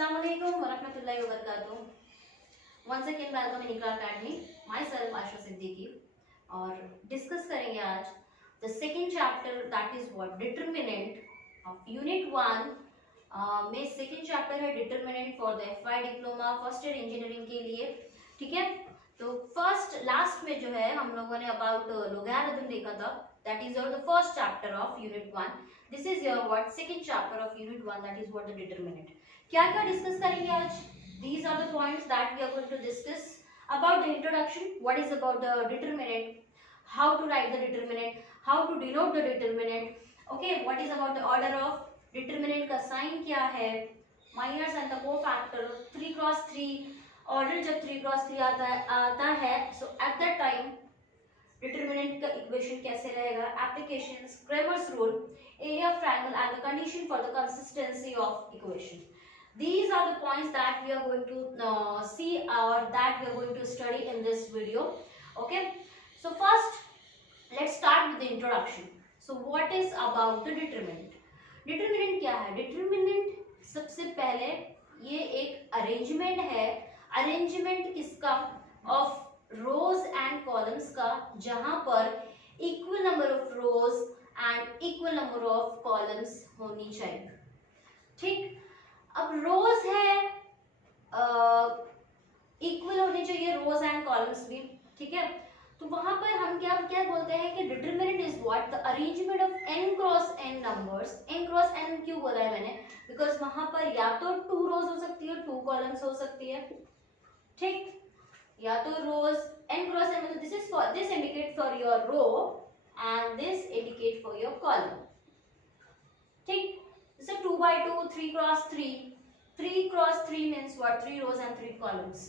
Assalamualaikum warahmatullahi wabarakatuh. Once again welcome in Iqra Academy. Myself Asha Siddiqui और discuss करेंगे आज the second chapter that is what determinant of unit 1 में second chapter है determinant for the FY diploma first year engineering के लिए। ठीक है, तो फर्स्ट लास्ट में जो है हम लोगों ने अबाउट लोगैरिथम देखा था, that is your the first chapter of unit 1. This is your what second chapter of unit 1 that is what the determinant. क्या क्या डिस्कस करेंगे आज? These are the points that we are going to discuss about the introduction. What is about the determinant? How to write the determinant? How to denote the determinant? Okay, what is about the order of determinant का sign क्या है? Minors and the cofactor 3 cross 3 order जब 3 cross 3 आता है so at that time determinant का equation कैसे रहेगा? Applications, Cramer's rule, area of triangle and the condition for the consistency of equation. These are the points that we are going to see or that we are going to study in this video. Okay, so first let's start with the introduction. So what is about the determinant? Determinant क्या है? Determinant सबसे पहले ये एक arrangement है. Arrangement किसका? Of rows and columns का, जहाँ पर equal number of rows and equal number of columns होनी चाहिए. ठीक, अब रोज है इक्वल होने चाहिए रोज एंड कॉलम्स भी. ठीक है, तो वहां पर हम क्या क्या बोलते हैं कि determinant is what the arrangement of n cross n numbers. n cross n क्यों बोला है मैंने? बिकॉज वहां पर या तो 2 रोज हो सकती है, 2 कॉलम्स हो सकती है. ठीक, या तो रोज n क्रॉस n, मतलब this indicate for your row and this indicate for your column. ठीक, जैसे 2 by 2, 3 cross 3. 3 cross 3 means what? 3 rows and 3 columns.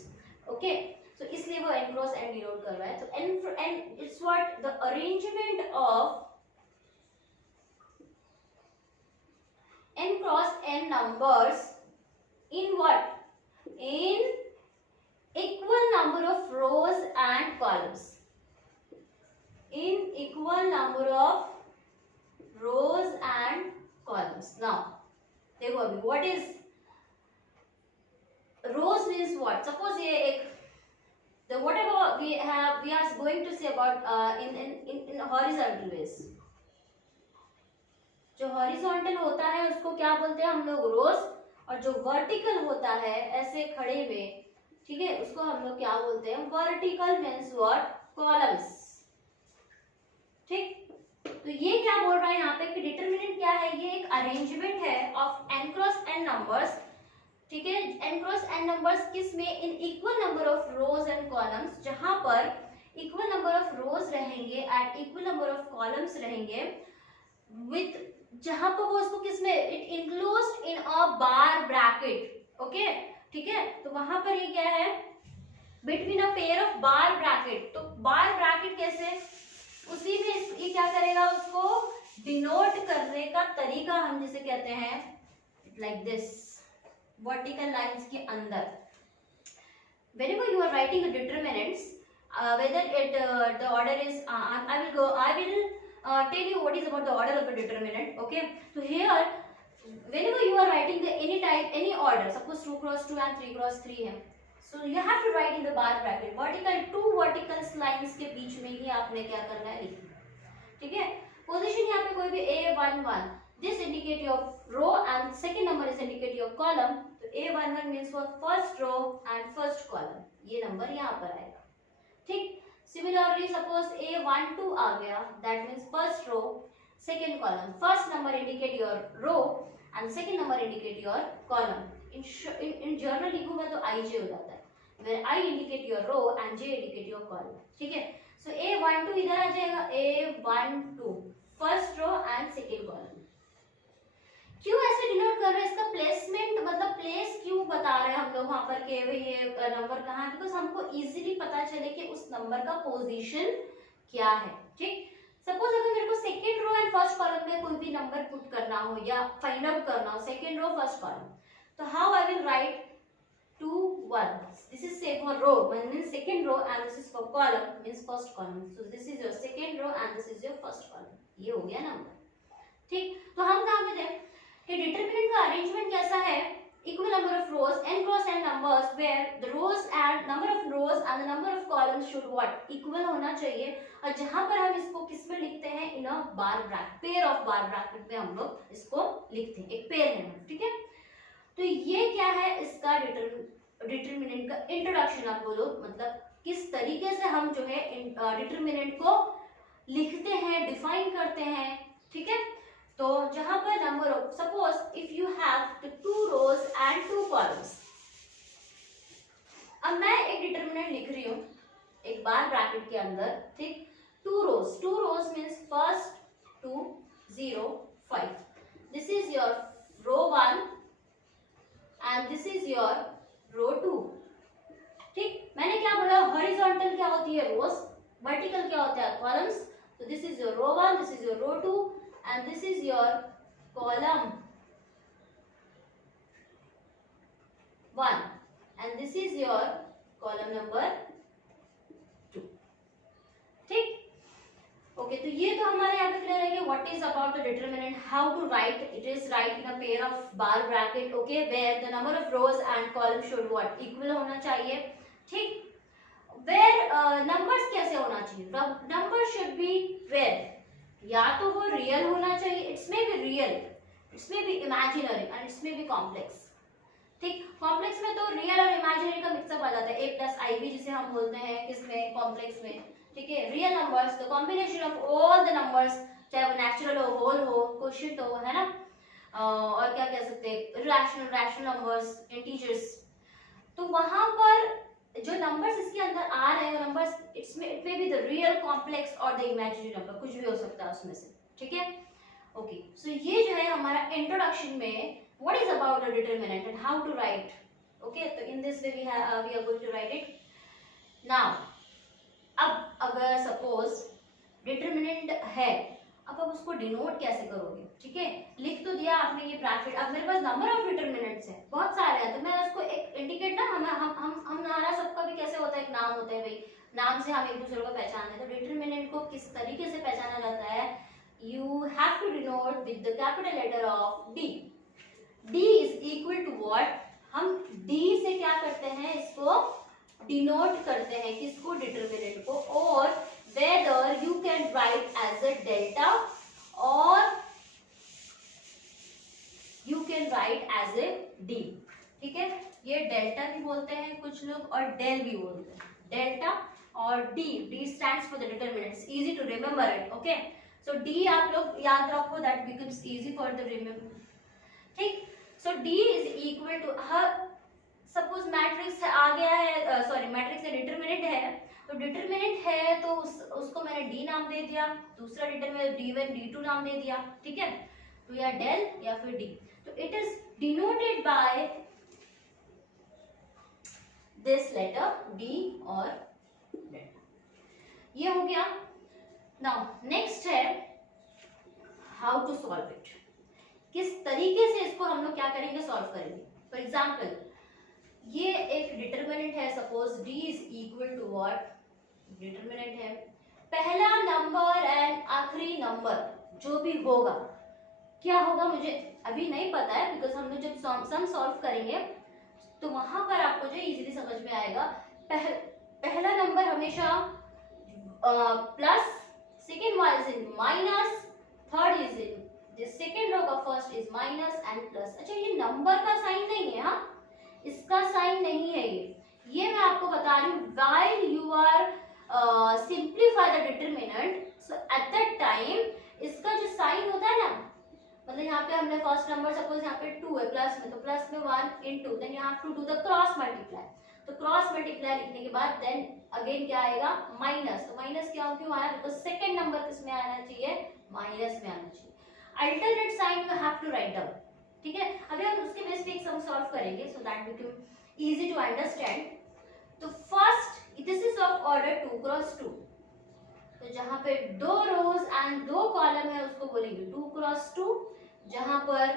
Okay, so इसलिए वो n cross n denote कर रहा है. तो n it's what the arrangement of n cross n numbers in what? In equal number of rows and columns. In equal number of rows and columns. Now देखो अभी what is rows means what? Suppose ये एक the whatever we are going to say about in horizontal ways. जो horizontal होता है उसको क्या बोलते हैं हम लोग? rows. और जो vertical होता है ऐसे खड़े में, ठीक है, उसको हम लोग क्या बोलते हैं? vertical means what? columns. ठीक, तो ये क्या बोल रहा है यहाँ पे कि डिटरमिनेंट क्या है? ये एक अरेंजमेंट है of n cross n numbers. ठीक है, n क्रॉस n नंबर्स किस में? In equal number of rows and columns, जहां पर इक्वल नंबर ऑफ रोज रहेंगे and equal number of columns रहेंगे विथ, जहां पर वो उसको किस में? It enclosed in a bar bracket. Okay, ठीक है, तो वहां पर ये क्या है? Between a pair of bar bracket. तो बार ब्रैकेट कैसे? उसी में ये क्या करेगा? उसको डिनोट करने का तरीका हम जिसे कहते हैं लाइक दिस, वर्टिकल लाइंस के अंदर. whenever you are writing the determinants, whether it the order is I will tell you what is about the order of the determinant. Okay, so here whenever you are writing the any type, any order, suppose 2 cross 2 and 3 cross 3 है, so you have to write in the bar bracket. vertical, 2 vertical lines के बीच में ही आपने क्या करना है? लिखना. ठीक है, पोजीशन यहाँ पे कोई भी A11, this indicate your row and second number is indicate your column. तो A11 means for first row and first column. ये नंबर यहाँ पर आएगा. ठीक, similarly suppose A12 आ गया, that means first row second column. first number indicate your row and second number indicate your column. in journal लिखूँ मैं तो IJ हो जाता है, where I indicate your row and J indicate your column. ठीक है, so A12 इधर आ जाएगा, A12 first row and second column. क्यों ऐसे डिनोट कर रहे हैं? इसका प्लेसमेंट मतलब प्लेस क्यों बता रहे हैं हम लोग वहां पर कि ये नंबर कहाँ है? बिकॉज हमको इजीली पता चले कि उस नंबर का पोजीशन क्या है. ठीक, सपोज अगर मेरे को second row and first column में कोई भी नंबर पुट करना हो या फाइंड आउट करना हो, सेकेंड रो फर्स्ट कॉलम, तो how I will write 2 1. this is say for row means second row and this is for column means first column. so this is your second row and this is your first column. ये हो गया number. ठीक, तो हम कहाँ पे थे कि डिटरमिनेंट का अरेंजमेंट कैसा है? Equal number of rose and numbers where the rows and number of rows and the number of columns should what equal होना चाहिए, और जहां पर हम इसको किस में लिखते हैं, in a bar bracket, pair of bar bracket में हम लोग इसको लिखते हैं, एक पेयर में, ठीक है। तो ये क्या है, इसका डिटरमिनेंट का इंट्रोडक्शन आप बोलो, मतलब किस तरीके से हम जो है डिटरमिनेंट को लिखते हैं, डिफाइन करते हैं, ठीक है। तो जहां पर number of, suppose if you have the 2 rows and 2 columns, अब मैं एक डिटरमिनेंट लिख रही हूं एक बार ब्रैकेट के अंदर, ठीक। 2 rows means first 2 0 5, this is your row 1 and this is your row 2, ठीक। मैंने क्या बोला, हॉरिजॉन्टल क्या होती है रोज, वर्टिकल क्या होता है columns. So this is your row 1, this is your row 2, and this is your column 1, and this is your column number 2, ठीक। ओके, तो ये तो हमारे यहाँ पे क्लियर है कि what is about the determinant, how to write it is write in a pair of bar bracket, okay, where the number of rows and column should what equal होना चाहिए, ठीक। वेयर नंबर्स कैसे होना चाहिए, number should be where, या तो वो real होना चाहिए, इट्स में बी रियल, इट्स में बी इमेजिनरी एंड इट्स में बी कॉम्प्लेक्स, ठीक। कॉम्प्लेक्स में तो रियल और इमेजिनरी का मिक्सअप आ जाता है, a प्लस आई बी जिसे हम बोलते हैं किसमें, कॉम्प्लेक्स में, ठीक है। Real numbers the combination of all the numbers, चाहे वो नेचुरल हो, होल हो, कोशिट हो, है ना, और क्या कह सकते हैं, रैशनल नंबर्स, इंटीजर्स, तो वहां पर जो नंबर्स इसके अंदर आ रहे हैं वो numbers it may be the real, complex और द इमेजिनरी नंबर, कुछ भी हो सकता है उसमें से, ठीक है। ओके, सो ये जो है हमारा इंट्रोडक्शन में what is about the determinant and how to write, okay. तो in this way we are going to write it now. अब अगर सपोज डिटरमिनेंट है, अब आप उसको डिनोट कैसे करोगे, ठीक है। लिख तो दिया आपने ये ब्रैकेट, अब मेरे पास नंबर ऑफ डिटरमिनेंट्स है, बहुत सारे हैं, तो मैं उसको एक इंडिकेट ना, हम हमारा सबका भी कैसे होता है, एक नाम होता है भाई, नाम से हम एक दूसरे को पहचानते हैं। तो डिटरमिनेंट को किस तरीके से पहचाना जाता है, you have to denote with the capital letter of D. D is equal to what, हम डी से क्या करते हैं, इसको डिनोट करते हैं, किसको, डिटरमिनेंट को, और whether you can write as a delta or you can write as a d, ठीक है। ये डेल्टा भी बोलते हैं कुछ लोग और डेल भी बोलते हैं, डेल्टा और D, D stands for the determinants, easy to remember it, okay. So D आप लोग याद रखो, that becomes easy for the remember, ठीक। So D is equal to, suppose matrix आ गया है, सॉरी मैट्रिक्स है, डिटरमिनेंट है, तो डिटरमिनेंट है तो उसको मैंने डी नाम दे दिया, दूसरा डिटरमिनेंट d1 d2 नाम दे दिया, ठीक है। तो या डेल या फिर डी, तो it is denoted by this letter D और डेल्टा, ये हो गया। नाउ नेक्स्ट है हाउ टू सॉल्व इट, किस तरीके से इसको हम लोग क्या करेंगे, सॉल्व करेंगे। फॉर एग्जाम्पल ये एक डिटरमिनेंट है, suppose d is equal to what, determinant है पहला नंबर एंड आखिरी नंबर जो भी होगा, क्या होगा मुझे अभी नहीं पता है, बिकॉज हम लोग जब सम सॉल्व करेंगे तो वहां पर आपको जो इजीली समझ में आएगा। पहला नंबर हमेशा plus, second one is in minus, third is in this second row का first is minus and plus. अच्छा, ये नंबर का साइन नहीं है, हाँ इसका साइन नहीं है, ये मैं आपको बता रही हूँ। While you are simplify the determinant, so at that time इसका जो साइन होता है ना, मतलब यहाँ पे हमने फर्स्ट नंबर सपोज यहाँ पे 2 है प्लस में, तो प्लस में 1 into, then you have to do the cross multiply, तो क्रॉस मल्टीप्लाई लिखने के बाद देन अगेन क्या आएगा, माइनस। तो माइनस क्यों आया, बिकॉज सेकंड नंबर किसमें आना चाहिए, माइनस में आना चाहिए। Alternate sign you have to write down, ठीक है। अभी हम उसके बेस पे एक सम सॉल्व करेंगे, so that become easy to understand. तो first this is of order 2 cross 2, तो जहां पे 2 रोज एंड 2 कॉलम है उसको बोलेंगे 2 क्रॉस 2, जहां पर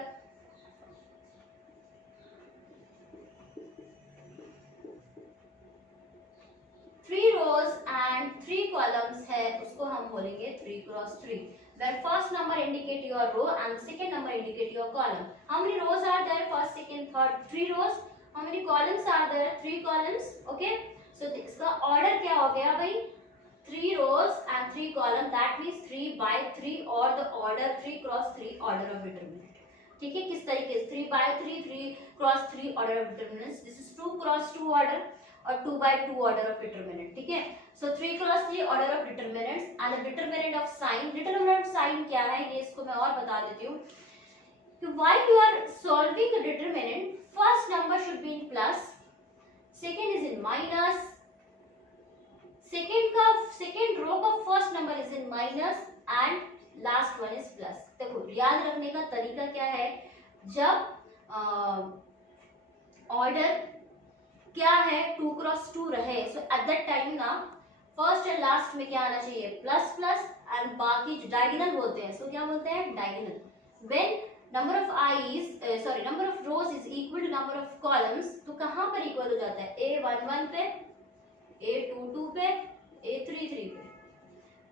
3 rows and 3 columns है उसको हम बोलेंगे 3 cross 3, where first number indicate your row and second number indicate your column. How many rows are there? First, second, third, 3 rows. How many columns are there, 3 columns, okay. So इसका order क्या हो गया भाई, 3 rows and 3 column, that means 3 by 3 or the order 3 cross 3 order of determinant, ठीक है। किस तरीके से 3 by 3, 3 cross 3 order of determinants, this is 2 cross 2 order और 2 by 2 order of determinant, ठीक है। so 3 cross 3 order of determinants and the determinant of sign, determinant sign क्या है ये इसको मैं और बता देती हूँ कि while you are solving the determinant, first number should be in plus, second is in minus, second row का first number is in minus and last one is plus. देखो याद रखने का तरीका क्या है, जब ऑर्डर क्या है 2 क्रॉस 2 रहे, सो एट दैट टाइम ना फर्स्ट एंड लास्ट में क्या आना चाहिए, प्लस प्लस, एंड बाकी जो डायगोनल बोलते हैं, सो क्या बोलते हैं, diagonal. When number of rows is equal to number of columns, तो कहां पर इक्वल हो जाता है, A11 पे, A22 पे, A33 पे।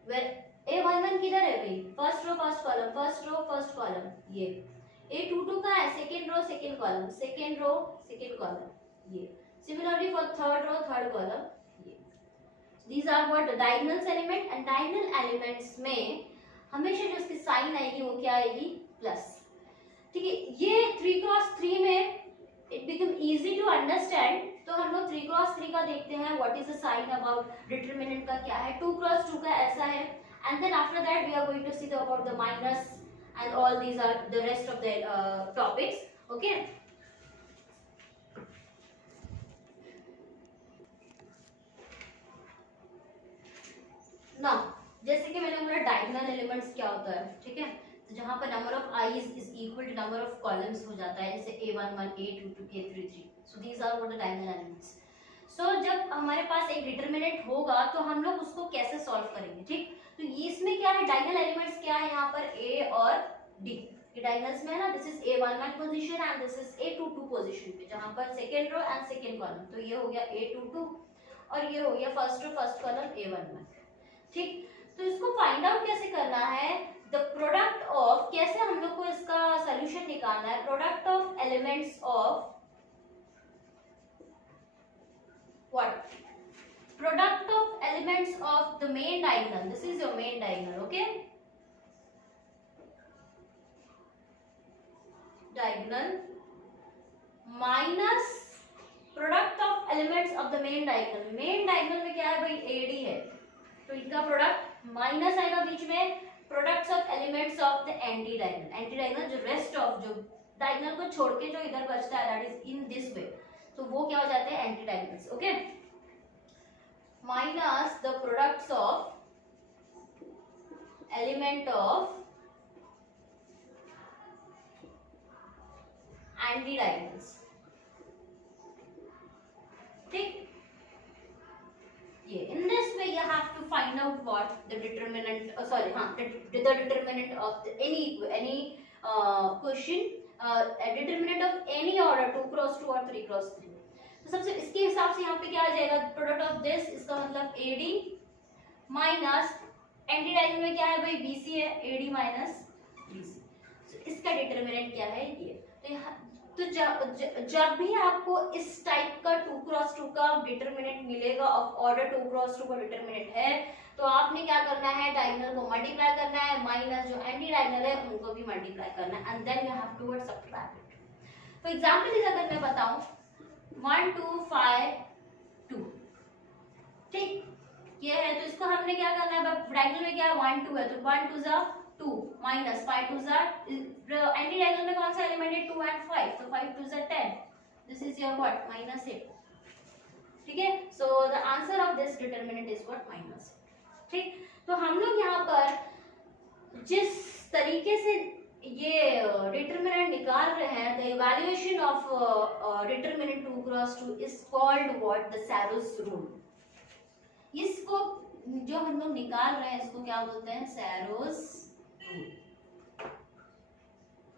वेर A11 किधर है भाई, first row first column, first row first column, ये A22 का है second row second column, second row second column, ये similarly for third row third column, ये। These are what diagonal element, and diagonal elements में हमेशा जो उसकी sign आएगी वो क्या आएगी, प्लस, ठीक है। ये 3 क्रॉस 3 में it become easy to understand, तो हम लोग 3 क्रॉस 3 का देखते हैं, what is the sign about determinant का क्या है, 2 क्रॉस 2 का ऐसा है, and then after that we are going to see about the minus and all these are the rest of the topics, okay. Now जैसे कि मैंने बोला डायगोनल एलिमेंट्स क्या होता है, ठीक है, तो जहां पर number of i's is equal to number of columns हो जाता है, जैसे A11, A22, A33, so these are what the diagonal elements. सो जब हमारे पास एक डिटरमिनेंट होगा तो हम लोग उसको कैसे सॉल्व करेंगे, ठीक। तो ये इसमें क्या है, डायगोनल एलिमेंट्स क्या है, यहाँ पर A और D, ये डायगोनल्स में है ना, this is A11 position and this is A22 position पे, जहां पर second row and second column, तो ये हो गया A22 और ये हो गया first row first column A11, ठीक। तो इसको फाइंड आउट कैसे करना है, द प्रोडक्ट ऑफ, कैसे हम लोग को इसका सॉल्यूशन निकालना है, product of elements of what, product of elements of the main diagonal, this is your main diagonal, okay, diagonal minus product of elements of the main diagonal, main diagonal में क्या है भाई, AD है, तो इनका product minus आएगा बीच में, products of elements of the anti diagonal, anti diagonal जो रेस्ट ऑफ जो डायगोनल को छोड़ के जो इधर बचता है, दैट इज इन दिस वे, तो वो क्या हो जाते हैं, anti diagonals, okay. Minus the products of element of anti diagonals, ठीक। ये in this way you have to find out what the determinant, the determinant of any question, determinant of any order 2 cross 2 और 3 cross 3। तो सबसे इसके हिसाब से यहाँ पे क्या आ जाएगा, प्रोडक्ट ऑफ दिस, इसका मतलब AD माइनस एंटी डायगोनल में क्या है भाई, BC है, AD माइनस BC, तो इसका डिटरमिनेंट क्या है, ये। तो जब भी आपको इस टाइप का 2 क्रॉस 2 का डिटरमिनेंट मिलेगा, ऑफ ऑर्डर 2 क्रॉस 2 का डिटरमिनेंट है, तो आपने क्या करना है, डायगोनल को मल्टीप्लाई करना है, माइनस जो एंटी डायगोनल है उनको भी मल्टीप्लाई करना है, and then you have to subtract it. For example अगर मैं बताऊं 1 2 5 2, ठीक, ये है, तो इसको हमने क्या करना है, डायगोनल में क्या है 1 2 है, तो 1 2 जा 2 माइनस 5 2 जा, एंटी डायगोनल में कौन सा एलिमेंट है, 2 एंड 5, तो 5 2 जा 10, दिस इज योर व्हाट, -8, ठीक है। So the answer of this determinant is what, -8, ठीक। तो हम लोग यहाँ पर जिस तरीके से ये डिटरमिनेंट निकाल रहे हैं, the evaluation of determinant 2 cross 2 is called what, the Sarrus rule. इसको जो हम लोग निकाल रहे हैं इसको क्या बोलते हैं, सैरोस रूल,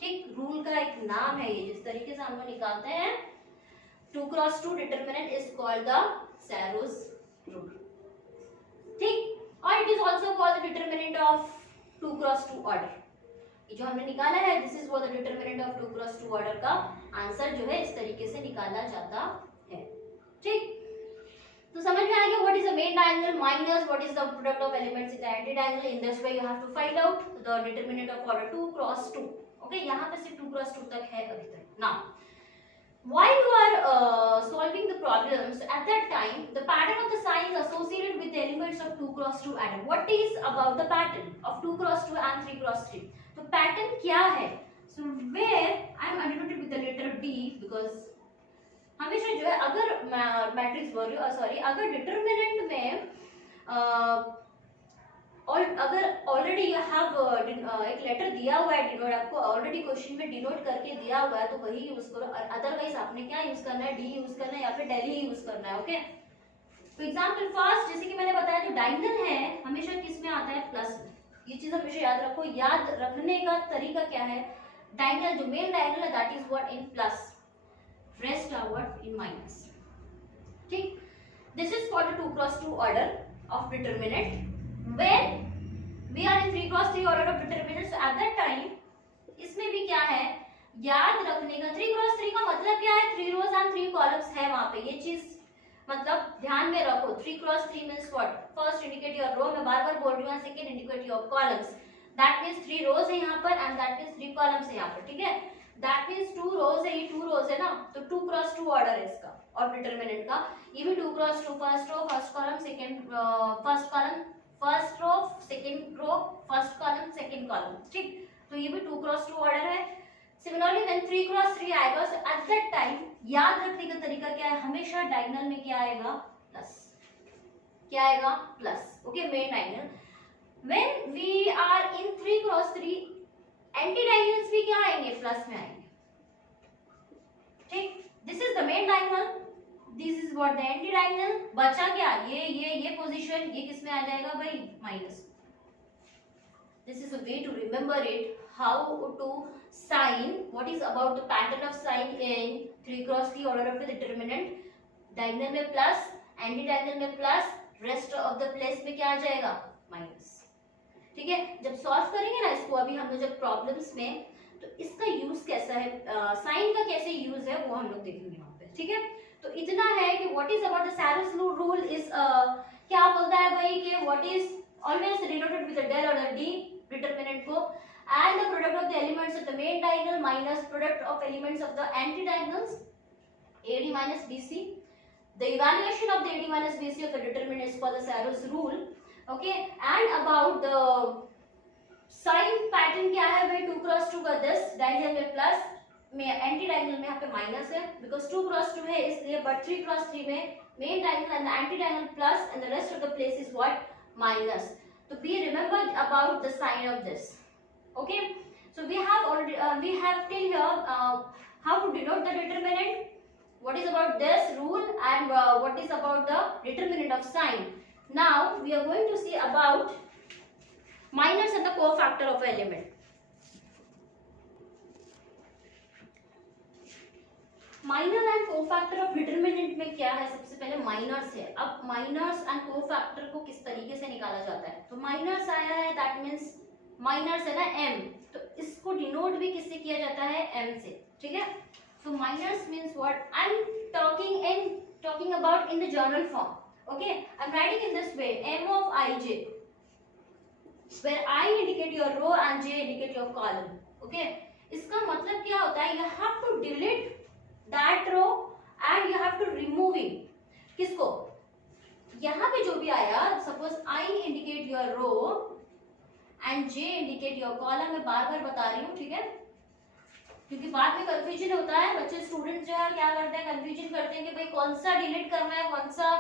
ठीक। रूल का एक नाम है ये, जिस तरीके से हम लोग निकालते हैं 2 cross 2 determinant is called the Sarrus rule, ठीक। और it is also called the determinant of 2 cross 2 order, ये जो हमने निकाला है this is what the determinant of 2 cross 2 order का आंसर जो है इस तरीके से निकाला जाता है। ठीक, तो समझ में आ गया what is the main diagonal minus what is the product of elements in the anti diagonal. In this way you have to find out the determinant of order 2 cross 2। Okay, यहाँ पे सिर्फ 2 क्रॉस 2 तक है अभी तक। Now while you are solving the problems at that time the pattern of the sign is associated with the elements of 2 cross 2 added. What is about the pattern of 2 cross 2 and 3 cross 3? तो pattern क्या है? So where I am denoted with the letter D because हमेशा जो है अगर matrix बोल रही हूँ सॉरी अगर डिटरमिनेंट में और अगर ऑलरेडी यू हैव एक लेटर दिया हुआ है डिनोट, आपको ऑलरेडी क्वेश्चन में डिनोट करके दिया हुआ है तो वही यूज करो। अदरवाइज आपने क्या यूज करना है, डी यूज करना है या फिर डेली यूज करना है। ओके, फॉर एग्जांपल फर्स्ट जैसे कि मैंने बताया जो डायगोनल है हमेशा किस में आता है, प्लस में। ये चीज हमेशा याद रखो। याद रखने का तरीका क्या है, डायगोनल जो मेन डायगोनल है that is what in plus, rest are what in minus. ठीक, this is for the 2 cross 2 order of determinant when we are in 3 cross 3 order of determinant. So at that time इसमें भी क्या है याद रखने का, 3 cross 3 का मतलब क्या है, 3 rows and 3 columns है वहां पे। ये चीज मतलब ध्यान में रखो। 3 cross 3 means what, first indicate your row, मैं बार बार बोल रही हूँ, second indicate your columns, that means 3 rows है यहाँ पर and that means 3 columns है यहाँ पर। ठीक है, that means 2 rows है, ये 2 rows है ना, तो 2 cross 2 ऑर्डर है इसका और डिटरमिनेंट का। ये भी 2 cross 2, first row first column second first column first row second row first column second column. ठीक, तो ये भी 2 क्रॉस 2 ऑर्डर है। सिमिलरली व्हेन 3 क्रॉस 3 आएगा सो एट दैट टाइम याद रखने का तरीका क्या है, हमेशा डायगोनल में क्या आएगा, प्लस। क्या आएगा, plus. Okay, main diagonal. When we are in 3 cross 3 anti diagonals भी क्या आएंगे, प्लस में आएंगे। ठीक, this is the main diagonal, this is what the anti diagonal. बचा क्या, ये पोजीशन, ये किस में आ जाएगा भाई, minus. This is a way to remember it, how to sign, what is about the pattern of sign in 3 cross 3 order of the determinant. Diagonal में प्लस, एंटी डायगोनल में plus, rest of the place में क्या आ जाएगा, minus. ठीक है, जब solve करेंगे ना इसको अभी हम लोग जब प्रॉब्लम्स में, तो इसका यूज कैसा है, साइन का कैसे यूज है वो हम लोग देखेंगे यहाँ पे। ठीक है, तो इतना है कि what is about the Sarrus rule is क्या बोलता है भाई कि what is always related with the del और द डी डिटरमिनेंट को, and the product of the elements of the main diagonal minus product of elements of the anti diagonals AD minus BC. The evaluation of the AD minus BC of the determinant is called the Saros rule. Okay, and about the sign pattern क्या है भाई, 2 cross 2 का 10 diagonal में plus में anti diagonal में यहाँ पे minus है बिकॉज 2 क्रॉस 2 है इसलिए, बट 3 क्रॉस 3 में main diagonal and anti diagonal plus and the rest of the place is what, minus. तो be remember about the sign of this. Okay, so we have already we have till here how to denote the determinant, what is about this rule and what is about the determinant of sign. Now we are going to see about minors and the cofactor of element. Minor and cofactor of determinant में क्या है, सबसे पहले miners है। अब miners and cofactor को किस तरीके से निकाला जाता है, तो माइनर्स आया है दैट मींस माइनर्स है ना m, तो इसको डिनोट भी किससे किया जाता है, m से। ठीक है, so minus means what, I'm talking about in the journal form. Okay, I'm writing in this way, m of ij, where I indicate your row and j indicate your column. Okay, इसका मतलब क्या होता है, you have to delete that row and you have to removing किसको, यहाँ पे जो भी आया, suppose I indicate your row and j indicate your column, मैं बार बार बता रही हूँ, ठीक है, क्योंकि बाद में कंफ्यूजन होता है, बच्चे स्टूडेंट जो है क्या करते हैं, कंफ्यूजन करते हैं कि भाई कौन सा डिलीट करना है, कौन सा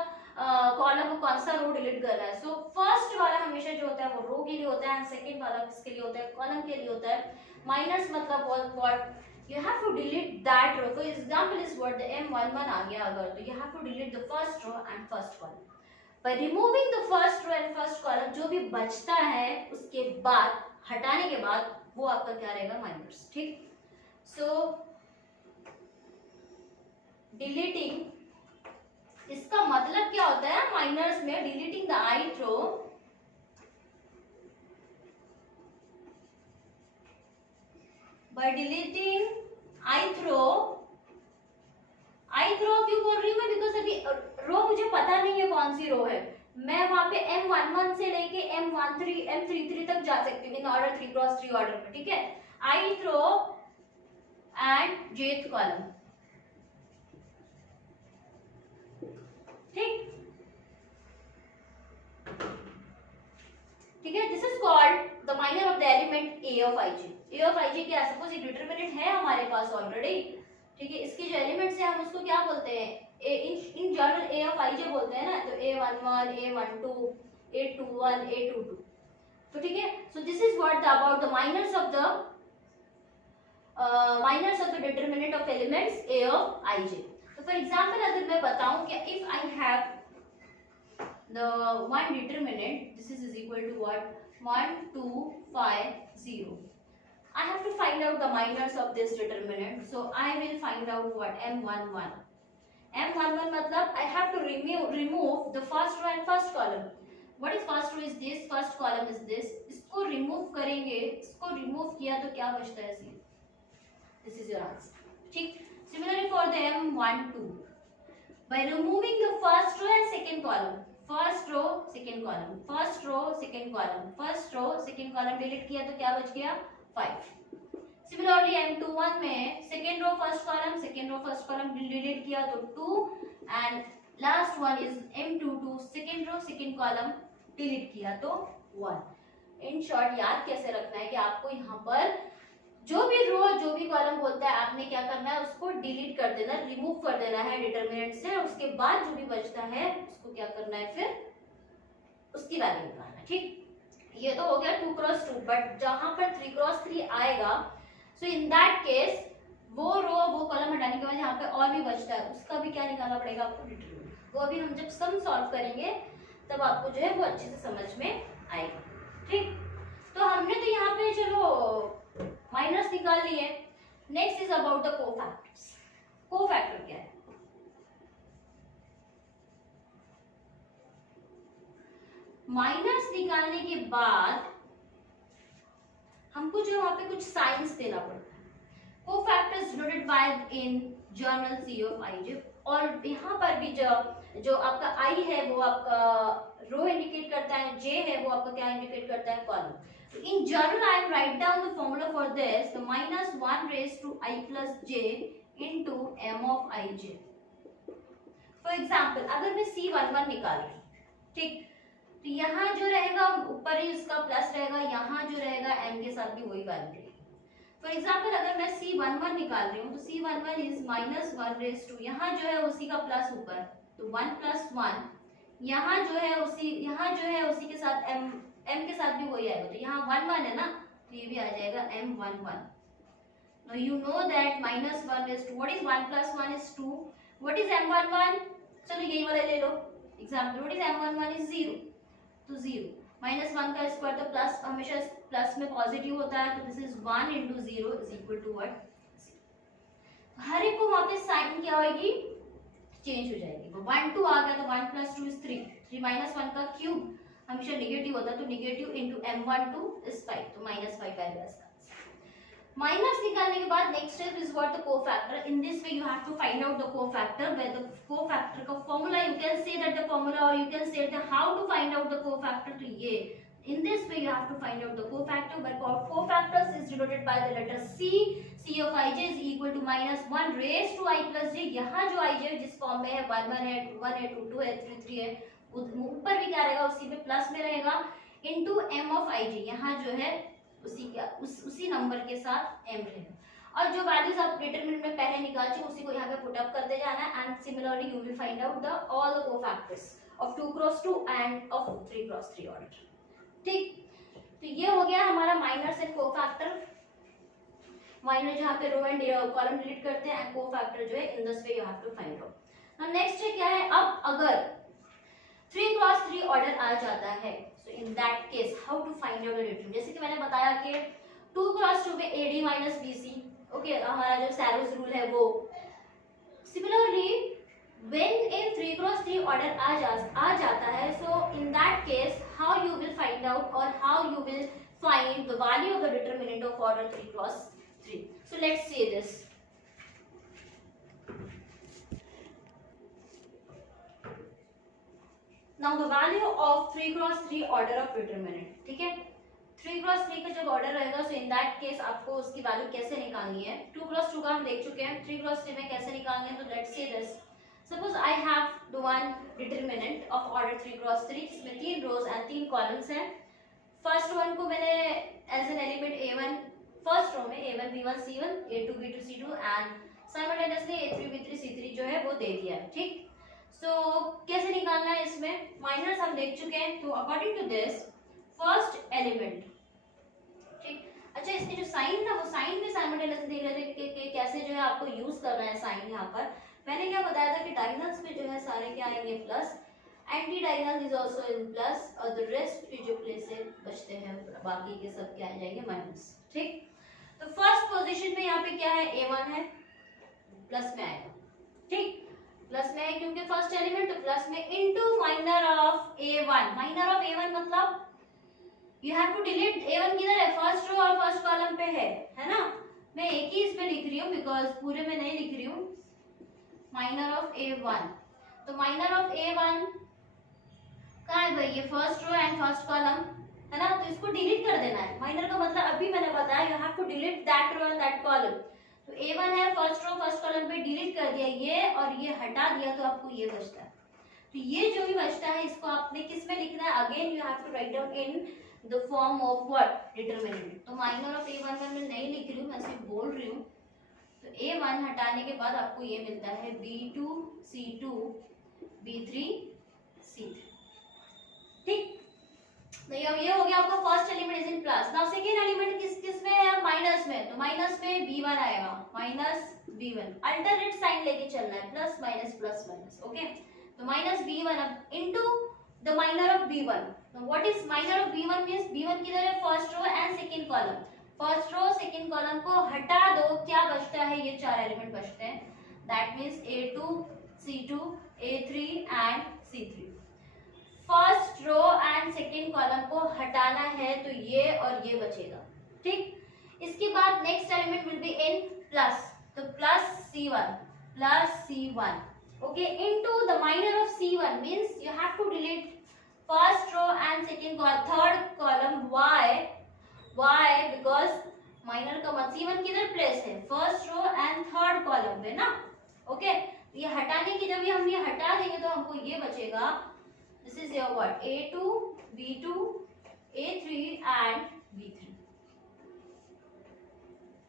कॉलम और कौन सा रो डिलीट करना है। सो फर्स्ट वाला हमेशा जो होता है वो रो के लिए होता है एंड सेकंड वाला किसके लिए होता है, कॉलम के लिए होता है। माइनस मतलब what you have to delete that row, for example is what the m11 आ गया अगर, तो you have to delete the first row and first column. By removing the first row and first column, जो भी बचता है उसके बाद, हटाने के बाद, वो आपका क्या रहेगा, माइनस। ठीक, so deleting, इसका मतलब क्या होता है माइनर्स में, deleting the ith row by deleting ith row क्यों बोल रही हूँ मैं, बिकॉज अभी रो मुझे पता नहीं है कौन सी रो है, मैं वहां पे M11 से लेके M13 M33 तक जा सकती हूँ इन ऑर्डर 3x3 ऑर्डर में, ठीक है, ith row and jth column, ठीक है, this is called the minor of the element a of ij। a of ij क्या, सपोज एक डिटरमिनेंट है हमारे पास ऑलरेडी, ठीक है, इसके जो एलिमेंट्स हैं हम उसको क्या बोलते हैं, in general a of ij बोलते हैं ना, तो a11 a12 a21 a22, तो ठीक है, so this is what about the minors of the determinant of elements a of ij। तो फॉर एग्जांपल अगर मैं बताऊं कि if I have the one determinant, this is equal to what, 1 2 5 0, I have to find out the minors of this determinant, so I will find out what, M11 मतलब I have to remove the first row and first column। what is first row is this, first column is this, इसको remove करेंगे, इसको remove किया तो क्या बचता है, this is your answer, ठीक। similarly for the M12, by removing the first row and second column, first row second column, first row second column, first row second column delete किया तो क्या बच गया, 5। सिमिलरली M21 में second row first column, second row first column delete किया तो 2, and last one is M22 second row second column delete किया तो 1। इन शॉर्ट याद कैसे रखना है कि आपको यहाँ पर जो भी रो जो भी कॉलम होता है आपने क्या करना है, उसको डिलीट कर देना, रिमूव कर देना है डिटरमिनेंट से, और उसके बाद जो भी बचता है उसको क्या करना है, फिर उसकी वैल्यू निकालना है, ठीक। ये तो हो गया 2x2, बट जहां पर 3x3 आएगा, सो इन दैट केस वो रो वो कॉलम हटाने के बाद यहाँ पे और भी बचता है, उसका भी क्या निकालना पड़ेगा आपको, डिटरमिनेंट। वो अभी हम जब सम सॉल्व करेंगे तब आपको जो है वो अच्छे से समझ में आएगा, ठीक। तो हमने तो यहाँ पे चलो माइनस निकाल लिए, next is about the cofactors. Cofactor क्या है, माइनस निकालने के बाद हमको जो वहां पे कुछ साइंस देना पड़ता है। Cofactors denoted by in journal C of ij, और यहाँ पर भी जो आपका I है वो आपका रो इंडिकेट करता है, J है वो आपका क्या इंडिकेट करता है, column. In general, I will write down the formula for this, the minus 1 raised to I plus j into m of ij. For example, अगर मैं C11 निकाल रही हूँ, ठीक, तो यहाँ जो रहेगा ऊपर ही उसका प्लस रहेगा, यहाँ जो रहेगा m के साथ भी वही वैल्यू रहेगी। For example, अगर मैं C11 निकाल रही हूँ तो C11 is minus 1 raised to, यहाँ जो है उसी का प्लस ऊपर, तो 1 plus 1, यहाँ जो है उसी के साथ m के साथ भी वही आएगा, तो यहाँ 1 1 है ना, तो ये भी आ जाएगा M11। Now you know that minus 1 is 2. What is 1 plus 1 is 2. What is M11? चलो यही वाला ले लो example. What is M11 is 0, तो 0 माइनस 1 का स्क्वायर तो प्लस, हमेशा प्लस में पॉजिटिव होता है, तो this is 1 into 0 is equal to what, हर एक को वहां पे साइन क्या होगी, चेंज हो जाएगी। 1 2 आ गया तो 1 plus 2 is 3, 3 minus 1 का क्यूब हमेशा नेगेटिव होता है, तो नेगेटिव इंटू M12 इज 5, तो माइनस 5 आएगा इसका। माइनस निकालने के बाद next step is what, the cofactor. In this way you have to find out the cofactor, where the cofactor का formula, you can say that the formula और you can say that how to find out the cofactor. तो ये in this way you have to find out the cofactor, where cofactors is denoted by the letter C of ij is equal to minus 1 raise to I plus j। यहाँ जो ij जिस form में है 1 1 है, 2 1 है, 2 2 है, 3 3 है, ऊपर भी क्या रहेगा, उसी में प्लस में रहेगा, इनटू m ऑफ ij, यहाँ जो है उसी नंबर के साथ m रहेगा, और जो वैल्यूज आप डिटरमिनेंट में पहले निकाल चुके उसी को यहाँ पे पुट अप करते जाना है, and similarly you will find out the all the cofactors of 2x2 end of 3x3 order, ठीक। तो ये हो गया हमारा माइनर्स एंड कोफैक्टर। माइनर जहाँ पे रो एंड कॉलम डिलीट करते हैं, एंड कोफैक्टर जो है in this way you have to find out. Now next क्या है, अब अगर 3x3 ऑर्डर आ जाता है, so in that case how to find out the determinant. जैसे कि मैंने बताया कि 2x2 में AD माइनस BC, ओके, हमारा जो सैरोस रूल है वो। Similarly when in 3x3 order आ जाता है, so in that case how you will find out और how you will find the value of the determinant of order 3x3। 3. So let's see this. Now the value of 3 cross 3 order of determinant. ठीक है, 3 cross 3 का जब order रहेगा सो in that case आपको उसकी value कैसे निकालनी है. 2 cross 2 का हम देख चुके हैं, 3 cross 3 में कैसे निकालनी है. तो let's see this. Suppose I have one determinant of order 3 cross 3 जिसमें 3 रोज एंड 3 कॉलम्स हैं. फर्स्ट वन को मैंने as an element a1 first row में a1 b1 c1 a2 b2 c2 and simultaneously a3 b3 c3 जो है वो दे दिया है. ठीक, सो कैसे निकालना है इसमें. माइनस हम देख चुके हैं. तो according to this first element. ठीक, अच्छा इसके जो साइन था वो साइन भी साइमल्टेनियसली देख रहे थे कि कैसे जो है आपको यूज करना है साइन. यहाँ पर मैंने क्या बताया था कि डायगोनल्स में जो है सारे क्या आएंगे plus, anti diagonal is also in plus और द रेस्ट के जो प्लेसेस बचते हैं बाकी के सब क्या आ जाएंगे माइनस. ठीक, तो फर्स्ट पोजीशन में यहाँ पे क्या है a1 है, प्लस में आएगा. ठीक, प्लस में है क्योंकि फर्स्ट एलिमेंट, तो प्लस में into minor of a1. Minor of a1 मतलब you have to delete a1 किधर है, फर्स्ट रो और फर्स्ट कॉलम पे है ना. मैं एक ही इसमें लिख रही हूँ बिकॉज पूरे में नहीं लिख रही हूँ. माइनर ऑफ a1, तो माइनर ऑफ a1 कहाँ है भाई, ये first row and first column है ना. तो इसको डिलीट कर देना है. माइनर का मतलब अभी मैंने बताया you have to delete that row and that column. तो a1 है फर्स्ट रो फर्स्ट कॉलम पे, डिलीट कर दिया ये और ये हटा दिया तो आपको ये बचता है. तो ये जो भी बचता है इसको आपने किस में लिखना है, again you have to write down in the form of what, determinant. तो माइनर ऑफ a1 में मैं नहीं लिख रही हूँ, मैं सिर्फ बोल रही हूँ. तो a1 हटाने के बाद आपको ये मिलता है b2 c2 b3 c3. ठीक, तो ये हो गया आपका first element is in plus. Now second element किस में है, माइनस में. तो माइनस में b1 आएगा, माइनस b1. अल्टरनेट साइन लेके चलना है, प्लस माइनस. ओके, तो माइनस b1 अब into the minor of b1. तो what is minor of b1 means b1 किधर है, first row and second column. First row second column को हटा दो, क्या बचता है, ये चार एलिमेंट बचते हैं. That means a2 c2 a3 and c3. First row and second column को हटाना है तो ये और ये बचेगा. ठीक, इसके बाद next element will be in plus. तो plus c1 okay into the minor of c1 means you have to delete first row and second column third column. Why because minor का मतलब c1 किधर प्लेस है, first row and third column पे ना. Okay, ये हटाने की जब हम ये हटा देंगे तो हमको ये बचेगा. This is your what, a2 b2 a3 and b3.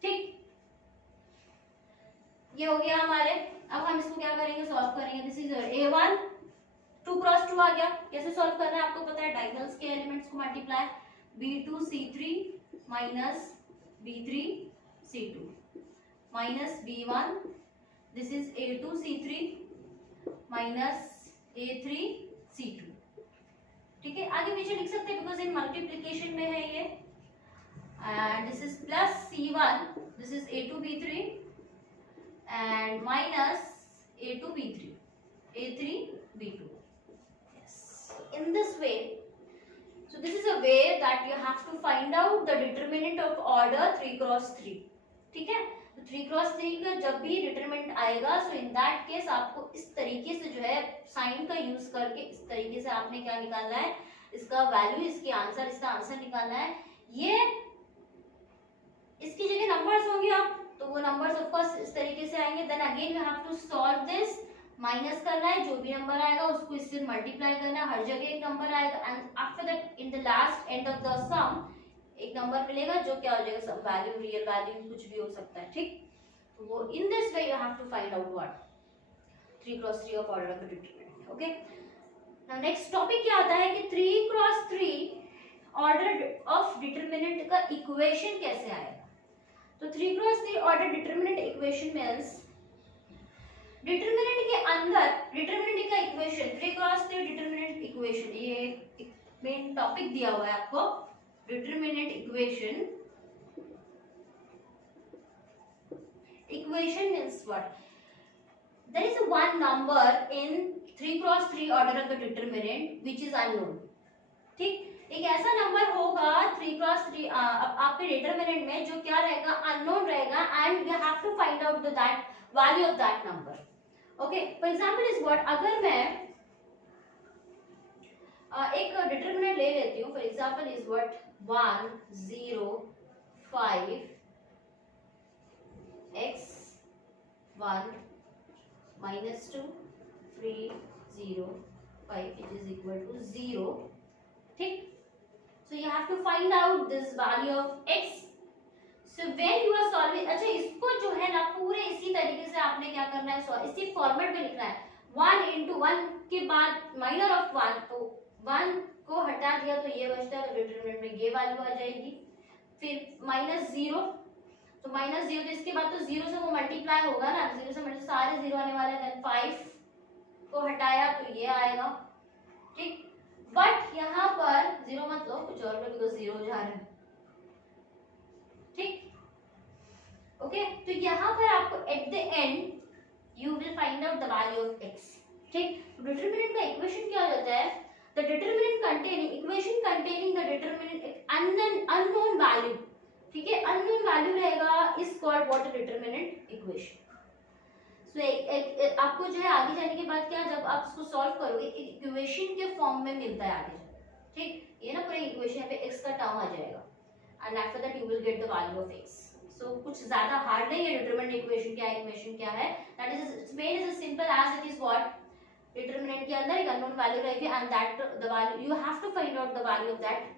ठीक, ये हो गया हमारे. अब हम इसको क्या करेंगे, सॉल्व करेंगे. This is your a1 2 cross 2 आ गया. कैसे सॉल्व करना है आपको पता है, डायगोनल्स के एलिमेंट्स को multiply. b2 c3 minus b3 c2 minus b1. This is a2 c3 minus a3 c2. ठीक है, आगे पीछे लिख सकते हैं बिकॉज इन मल्टीप्लिकेशन में है ये. And this is plus c1, this is a2 b3 and minus a2 b3 a3 b2. yes, in this way, so this is a way that you have to find out the determinant of order 3 cross 3. ठीक है, तो 3 cross 3 का जब भी determinant आएगा सो in that case आपको इस तरीके से जो है साइन का यूज करके इस तरीके से आपने क्या निकालना है, इसका वैल्यू, इसका आंसर निकालना है. ये इसकी जगह नंबर्स होंगे आप, तो वो नंबर्स ऑफ कोर्स इस तरीके से आएंगे. Then again you have to solve this. Minus करना है, जो भी नंबर आएगा उसको इससे मल्टीप्लाई करना है. हर जगह एक नंबर आएगा and after that in the last end of the sum एक नंबर मिलेगा जो क्या हो जाएगा, सम वैल्यू, रियल वैल्यू, कुछ भी हो सकता है. ठीक, तो वो in this way you have to find out what 3 cross 3 of order of the determinant. Okay, now next topic क्या आता है कि 3 क्रॉस 3 ऑर्डर ऑफ डिटरमिनेंट का इक्वेशन कैसे आएगा. तो 3 cross 3 order determinant equation means determinant के अंदर डिटरमिनेंट का इक्वेशन 3 क्रॉस 3 डिटरमिनेंट इक्वेशन, ये एक मेन टॉपिक दिया हुआ है आपको. Determinant equation means what, there is one number in 3 cross 3 order of the determinant which is unknown. ठीक, एक ऐसा नंबर होगा 3x3 आपके डिटरमिनेंट में जो क्या रहेगा, अननोन रहेगा, and you have to find out that value of that number. Okay, for example is what, अगर मैं एक डिटरमिनेंट ले लेती हूँ, for example is what 1 0 5 x 1 minus 2 3 0 5 which is equal to 0. ठीक, so you have to find out this value of x. So when you are solving, अच्छा इसको जो है ना पूरे इसी तरीके से आपने क्या करना है, इसी फॉर्मेट में लिखना है. 1 into 1 के बाद माइनर ऑफ 1, तो 1 को हटा दिया तो ये बचता है, तो डिटरमिनेंट में ये वैल्यू आ जाएगी. फिर -0, तो -0, तो इसके बाद तो 0 से वो मल्टीप्लाई होगा ना, 0 से मल्टीप्लाई सारे 0 आने वाले हैं. 5 को हटाया तो ये आएगा. ठीक, बट यहाँ पर 0 मत लो, कुछ और लो, बिकॉज 0 जा रहा है. ठीक, ओके, तो यहाँ पर आपको at the end you will find out the value of x. ठीक, डिटरमिनेंट का इक्वेशन क्या हो जाता है, the determinant containing, equation containing the determinant unknown value. ठीक है, अननोन वैल्यू रहेगा is called what, determinant equation. So आपको जो है आगे जाने के बाद क्या, जब आप इसको सॉल्व करोगे इक्वेशन के फॉर्म में मिलता है आगे. ठीक, ये ना पूरा इक्वेशन पे x का टर्म आ जाएगा, and after that you will get the value of x. सो कुछ ज्यादा हार्ड नहीं है डिटरमिनेंट इक्वेशन क्या है, इक्वेशन क्या है, that is it's made is simple as it is what, determinant के अंदर एक अननोन वैल्यू रहेगी, and that the value you have to find out the value of that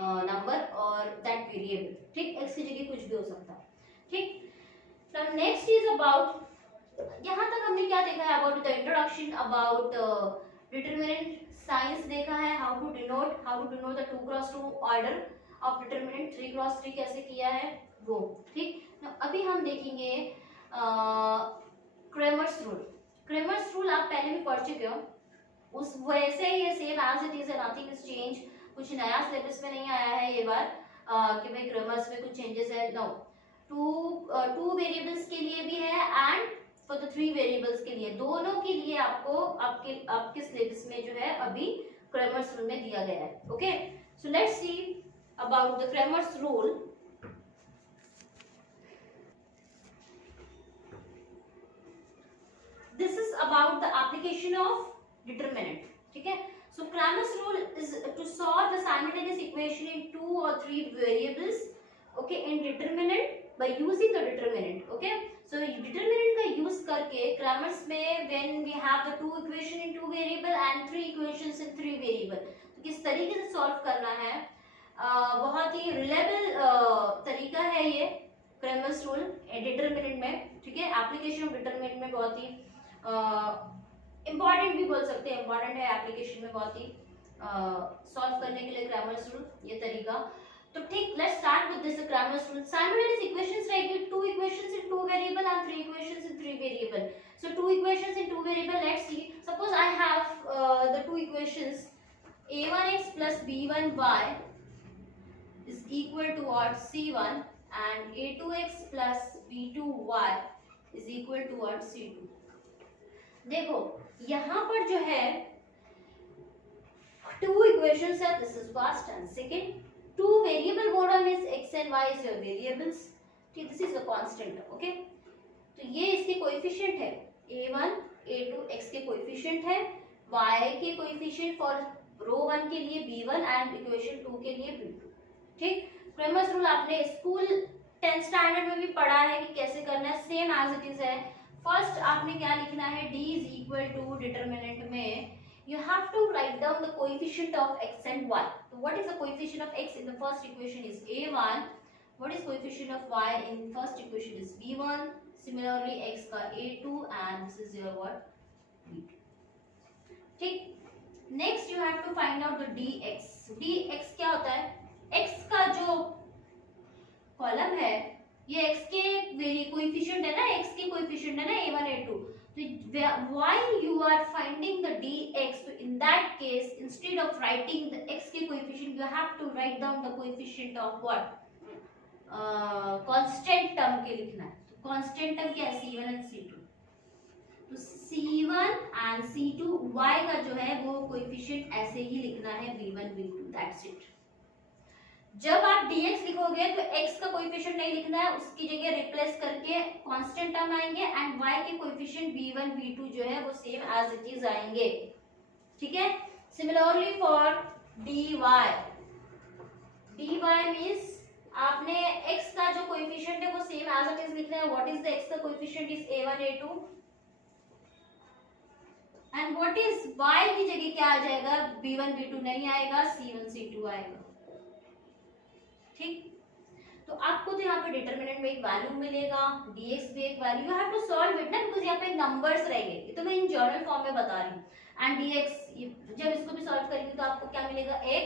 number और दैट वेरिएबल. ठीक, x की जगह कुछ भी हो सकता है. ठीक, नाउ नेक्स्ट इज अबाउट, यहाँ तक हमने क्या देखा है, about the introduction about determinant science देखा है, how to denote the 2x2 order of determinant, 3x3 कैसे किया है वो. ठीक, अभी हम देखेंगे क्रेमर्स रूल. क्रेमर्स रूल आप पहले भी पढ़ चुके हो, उस वैसे ही same as it is, nothing is change. कुछ नया सिलेबस में नहीं आया है ये बार कि भाई क्रेमर्स में कुछ चेंजेस है. नो, टू वेरिएबल्स के लिए भी है एंड फॉर द 3 वेरिएबल्स के लिए, दोनों के लिए आपको आपके सिलेबस में जो है अभी क्रेमर्स रूल में दिया गया है. Okay, so let's see about the Cramer's rule. This is about the application of determinant. ठीक है, so Cramer's rule is to solve the simultaneous equation in 2 or 3 variables, okay, in determinant by using the determinant. Okay, so determinant का use करके Cramer's में when we have the 2 equation in 2 variable and 3 equations in 3 variable, तो किस तरीके से solve करना है, बहुत ही रिलायबल तरीका है ये Cramer's rule डिटरमिनेंट में. ठीक है, एप्लीकेशन ऑफ डिटरमिनेंट में बहुत ही इम्पॉर्टेंट भी बोल सकते हैं, इम्पॉर्टेंट है एप्लीकेशन में बहुत ही सॉल्व करने के लिए Cramer's rule ये तरीका. तो ठीक, let's start with this Cramer's rule. Simultaneous equations रहेगी 2 equations in 2 variable and 3 equations in 3 variable. So 2 equations in 2 variable, let's see. Suppose I have the 2 equations, a1x plus b1y is equal to what, c1, and a2x plus b2y is equal to what, c2. देखो यहाँ पर जो है 2 equations है, this is first and second. 2 variable बोला means x and y is your variables. ठीक, this is the constant. okay, तो ये इसके कोएफिशिएंट है, a1 a2 x के कोएफिशिएंट है, y के कोएफिशिएंट फॉर रो 1 के लिए b1 एंड इक्वेशन 2 के लिए b2. ठीक, क्रेमर्स रूल आपने स्कूल 10th स्टैंडर्ड में भी पढ़ा है कि कैसे करना है, सेम एज इट इज है. फर्स्ट आपने क्या लिखना है, d is equal to determinant में you have to write down the coefficient of x and y. So what is the coefficient of x in the first equation is a1. What is coefficient of y in first equation is b1. Similarly x का a2 and this is your what, b2. ठीक, next you have to find out the dx. dx क्या होता है, x का जो column है ये x के कोएफिशिएंट है ना, x के कोएफिशिएंट है ना a1 a2. So while you are finding the dx, so in that case instead of writing the x के coefficient you have to write down the coefficient of what, constant term के लिखना है. तो constant term क्या है, c1 and c2. तो c1 and c2 y का जो है वो coefficient ऐसे ही लिखना है b1 b2, that's it. जब आप dx लिखोगे तो x का कोएफिशिएंट नहीं लिखना है, उसकी जगह रिप्लेस करके कांस्टेंट टर्म आएंगे एंड y के कोएफिशिएंट b1 b2 जो है वो सेम एज इट इज आएंगे, ठीक है। सिमिलरली फॉर dy मींस आपने x का जो कोएफिशिएंट है वो सेम एज इट इज लिखना है। व्हाट इज द x का coefficient is a1 a2 and what is y की जगह क्या आ जाएगा, b1 b2 नहीं आएगा, c1 c2 आएगा, ठीक। तो आपको तो यहाँ पे डिटरमिनेंट में एक वैल्यू मिलेगा, dx भी एक value, you have to solve it ना, बिकॉज़ यहाँ पे नंबर्स रहेंगे, ये तो मैं इन जनरल फॉर्म में बता रही हूँ। एंड dx जब इसको भी सॉल्व करेंगे तो आपको क्या मिलेगा, एक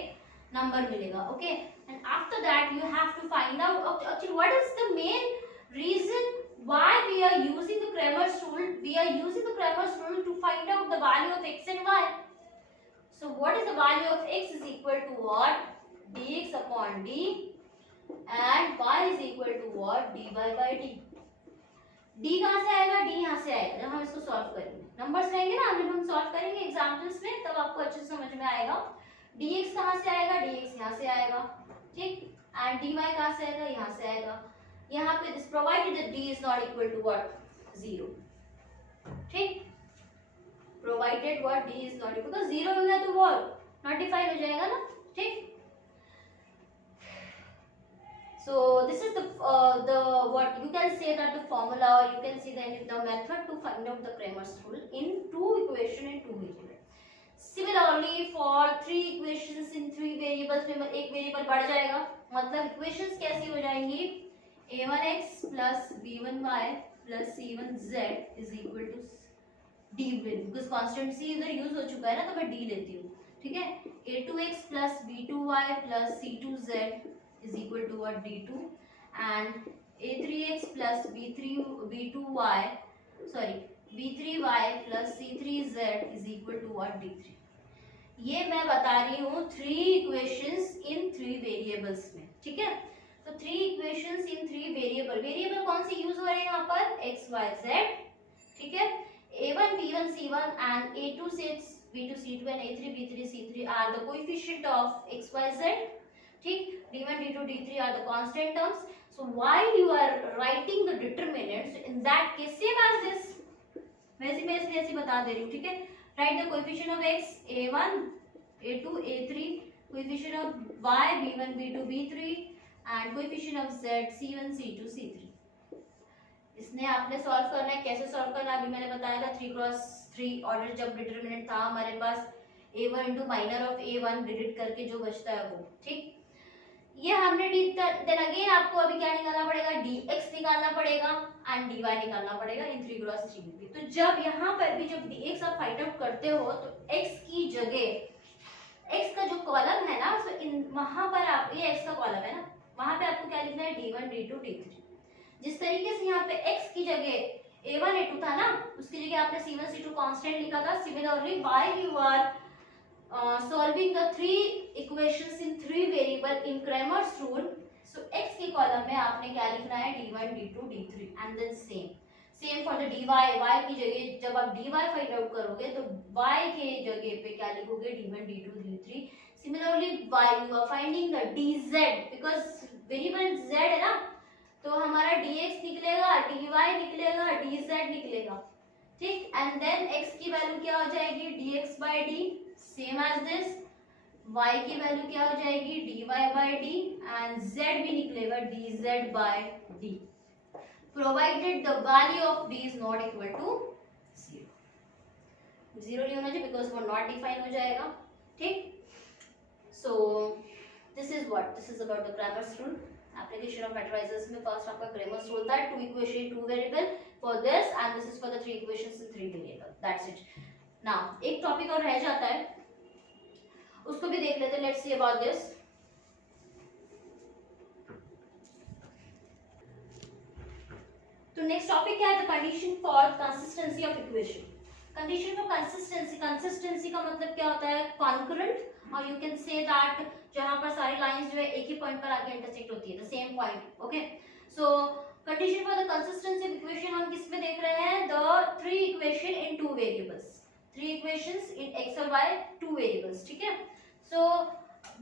नंबर मिलेगा, okay. And after that you have to find out actually what is the main reason why we are using the Cramer's rule. We are using the Cramer's rule to find out the value of x and y. So what is the value of x is equal to what, dx upon d, and y is equal to what, dy by d. d कहाँ से आएगा, d यहाँ से आएगा जब हम इसको solve करेंगे, नंबर्स रहेंगे ना, जब हम सॉल्व करेंगे एग्जांपल्स में तब आपको अच्छे से समझ में आएगा। dx कहाँ से आएगा, dx यहाँ से आएगा, ठीक, एंड dy कहाँ से आएगा, यहाँ से आएगा। यहाँ पे this provided that d is not equal to what, 0, ठीक, provided what d is not equal, because 0 हो गया तो वो नॉटिफाई हो जाएगा ना, ठीक। So this is the what you can say that the formula, or you can see the method to find out the Cramer's rule in two equation and two variable. Similarly for three equations in three variables में एक variable बढ़ जाएगा, मतलब equations कैसी हो जाएंगी, a1x plus b1y plus c1z is equal to d, because constant c इधर use हो चुका है ना तो मैं d लेती हूँ, ठीक है। a2x plus b2y plus c2z is equal to what, d2, and a3x plus b2y b3y plus c3z is equal to what, d3। ये मैं बता रही हूँ three equations in three variables में, ठीक है। तो three equations in three variable, variable कौन से यूज हो रहे हैं यहाँ पर, x y z, ठीक है। a1 b1 c1 and a2 6 b2 c2 and a3 b3 c3 are the coefficient of x y z, ठीक, d1 d2 d3 are the constant terms. So while you are writing the determinants, in that case same as this, वैसे मैं इसलिए ऐसे बता दे रही हूँ, ठीक है। Write the coefficient of x a1 a2 a3, coefficient of y b1 b2 b3 and coefficient of z c1 c2 c3। इसने आपने सॉल्व करना है, कैसे सॉल्व करना है अभी मैंने बताया था, 3x3 ऑर्डर जब डिटरमिनेंट था हमारे पास a1 into minor of a1 delete करके जो बचता है वो, ठीक। ये हमने देन अगेन आपको अभी क्या निकालना पड़ेगा, dx निकालना पड़ेगा एंड dy निकालना पड़ेगा इन 3x3 में भी। तो जब यहाँ पर भी जब dx आप फाइंड आउट करते हो तो x की जगह x का जो कॉलम है ना, तो इन वहां पर आप, ये x का कॉलम है ना, वहां पे आपको क्या लिखना है, d1 d2 d3। जिस तरीके से यहाँ पे x की जगह a1 a2 था ना, उसकी जगह आपने c1 c2 कांस्टेंट लिखा था। Similarly while you are solving the three equations in three variable in Cramer's rule, so x के कॉलम में आपने क्या लिखना है, d1 d2 d3 and then same for the dy, y की जगह जब आप dy फाइंड आउट करोगे तो y के जगह पे क्या लिखोगे, d1 d2 d3। Similarly while you are finding the dz, because variable z है ना, तो हमारा dx निकलेगा, dy निकलेगा, dz निकलेगा, ठीक। एंड देन x की वैल्यू क्या हो जाएगी, dx by d, same as this. y की वैल्यू क्या हो जाएगी, dy by d, and z भी निकलेगा dz by d, provided the value of d is not equal to 0। 0 नहीं होना चाहिए बिकॉज वो नॉट डिफाइन हो जाएगा, ठीक। सो this is what, this is about the Cramer's rule, application of factorizers में फर्स्ट आपका Cramer's rule था, 2 equation 2 variable for this and this is for the 3 equations in 3 variable, that's it। now एक topic और रह जाता है, उसको भी देख लेते हैं, लेट्स सी अबाउट दिस। तो नेक्स्ट टॉपिक क्या है, the condition for consistency of equation. Condition for consistency, consistency का मतलब क्या होता है, कॉन्करेंट, और यू कैन से दैट जहां पर सारी लाइंस जो है एक ही पॉइंट पर आके इंटरसेक्ट होती है, the same point, okay. So condition for the consistency of equation हम किस में देख रहे हैं, the three equation in two variables, three equations in x और y, टू वेरिएबल्स, ठीक है। So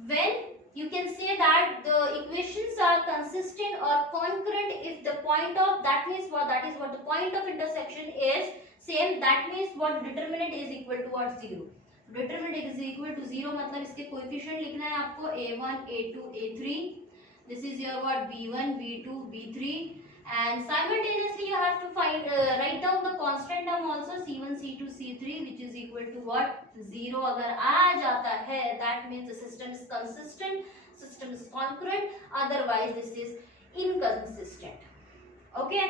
when you can say that the equations are consistent or concurrent if the point of, that is what the point of intersection is same, that means what determinant is equal to what 0. determinant is equal to 0 मतलब इसके coefficient लिखना है आपको a1 a2 a3. this is your what b1 b2 b3 and simultaneously you have to find write down the constant term also c1 c2 c3 which is equal to what 0. अगर आ जाता है that means the system is consistent, system is concurrent, otherwise this is inconsistent. okay,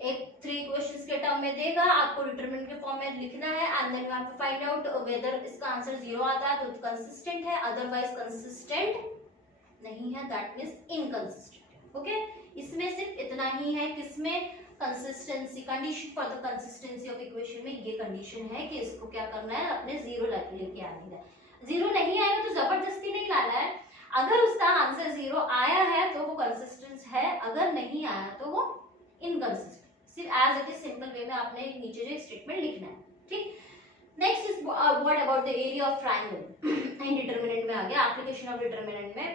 एक 3 questions के term में देगा, आपको determinant के form में लिखना है and then you have to find out whether इसका आंसर 0 आता है तो कंसिस्टेंट है, अदरवाइज कंसिस्टेंट नहीं है, दैट मींस इनकंसिस्टेंट. ओके, इसमें सिर्फ इतना ही है किसमें, consistency, condition for the consistency of equation में ये कंडीशन है कि इसको क्या करना है, अपने 0 लेके आनी है. 0 नहीं आएगा तो जबरदस्ती नहीं लाना है, अगर उसका आंसर 0 आया है तो वो कंसिस्टेंट है, अगर नहीं आया तो वो इनकंसिस्टेंट. सिर्फ as it is simple way में आपने नीचे जो स्टेटमेंट लिखना है. ठीक, next is what about the area of triangle. In determinant में आ गया, एप्लीकेशन ऑफ डिटरमिनेंट में.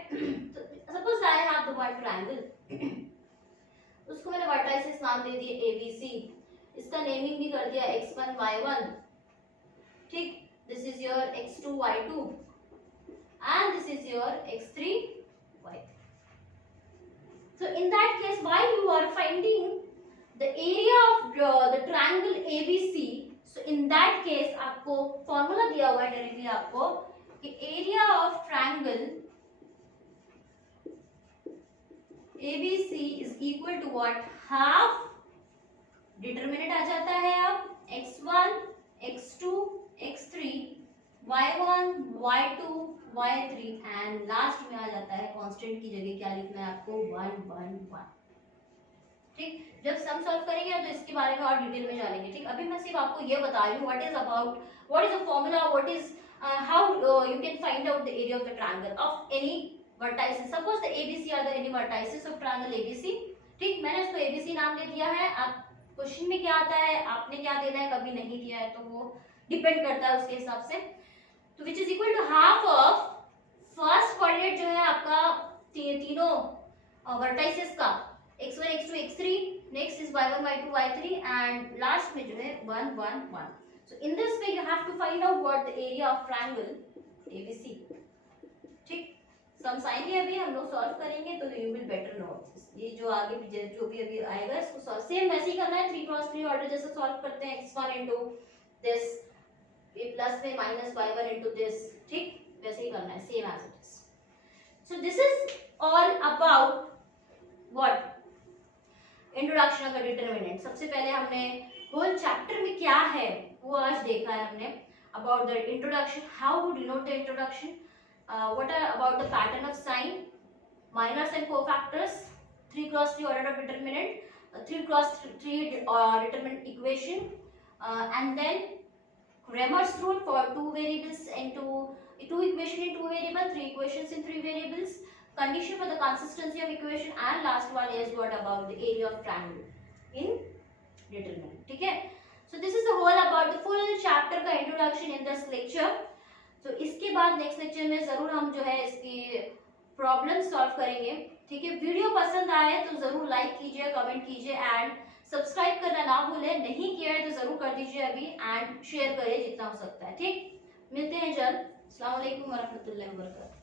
Suppose I have the one triangle, उसको मैंने वर्टाइसेस नाम दे दिए ABC, इसका नेमिंग भी कर दिया x1 y1. ठीक, this is your x2 y2 and this is your x3 y3. so in that case while you are finding the area of the triangle ABC, so in that case आपको formula दिया हुआ है directly आपको कि area of triangle ABC is equal to what, half determinant आ जाता है अब x1 x2 x3 y1 y2 y3 and last में आ जाता है कांस्टेंट की जगह क्या लिखना है आपको 1 1 1. ठीक, जब सम सॉल्व करेंगे तो इसके बारे में और डिटेल में जानेंगे. ठीक, अभी मैं सिर्फ आपको ये बता रही हूँ what is about, what is the formula, what is how you can find out the area of the triangle of any vertices. Suppose the ABC are the any vertices of triangle ABC. ठीक, मैंने इसको ABC नाम दे दिया है. आप question में क्या आता है, आपने क्या देना है, कभी नहीं दिया है तो वो डिपेंड करता है उसके हिसाब से. तो which is equal to half of first coordinate जो है आपका तीनों वर्टाइसेस का x1 x2 x3, next is y1 y2 y3 and last में जो है 1 1 1. So in this way you have to find out what the area of triangle ABC. ठीक, सम आएंगे अभी हम लोग सॉल्व करेंगे तो यू विल बेटर नो. ये जो आगे जो भी अभी आएगा इसको सॉल्व सेम वैसे ही करना है, 3x3 ऑर्डर जैसे सॉल्व करते हैं, x1 इनटू दिस, ये प्लस में माइनस y1 इनटू दिस. ठीक, वैसे ही करना है same as it is. So this is all about what, introduction of the determinant. सबसे पहले हमने होल चैप्टर में क्या है वो आज देखा है हमने, about the introduction, how to denote the introduction, what are about the pattern of sign, minors and cofactors, 3x3 order of determinant, 3x3 determinant equation, and then Cramer's rule for two variables into two equation in two variables, 3 equations in 3 variables, condition for the consistency of equation, and last one is what about the area of triangle in determinant. ठीक है, so this is the whole about the full chapter का introduction in this lecture. तो इसके बाद next lecture में जरूर हम जो है इसकी प्रॉब्लम सॉल्व करेंगे. ठीक है, वीडियो पसंद आए तो जरूर लाइक कीजिए, कमेंट कीजिए एंड सब्सक्राइब करना ना भूलें. नहीं किया है तो जरूर कर दीजिए अभी एंड शेयर करिए जितना हो सकता है. ठीक, मिलते हैं जल्द. अस्सलाम वालेकुम वरहमतुल्लाहि वबरकातुहू.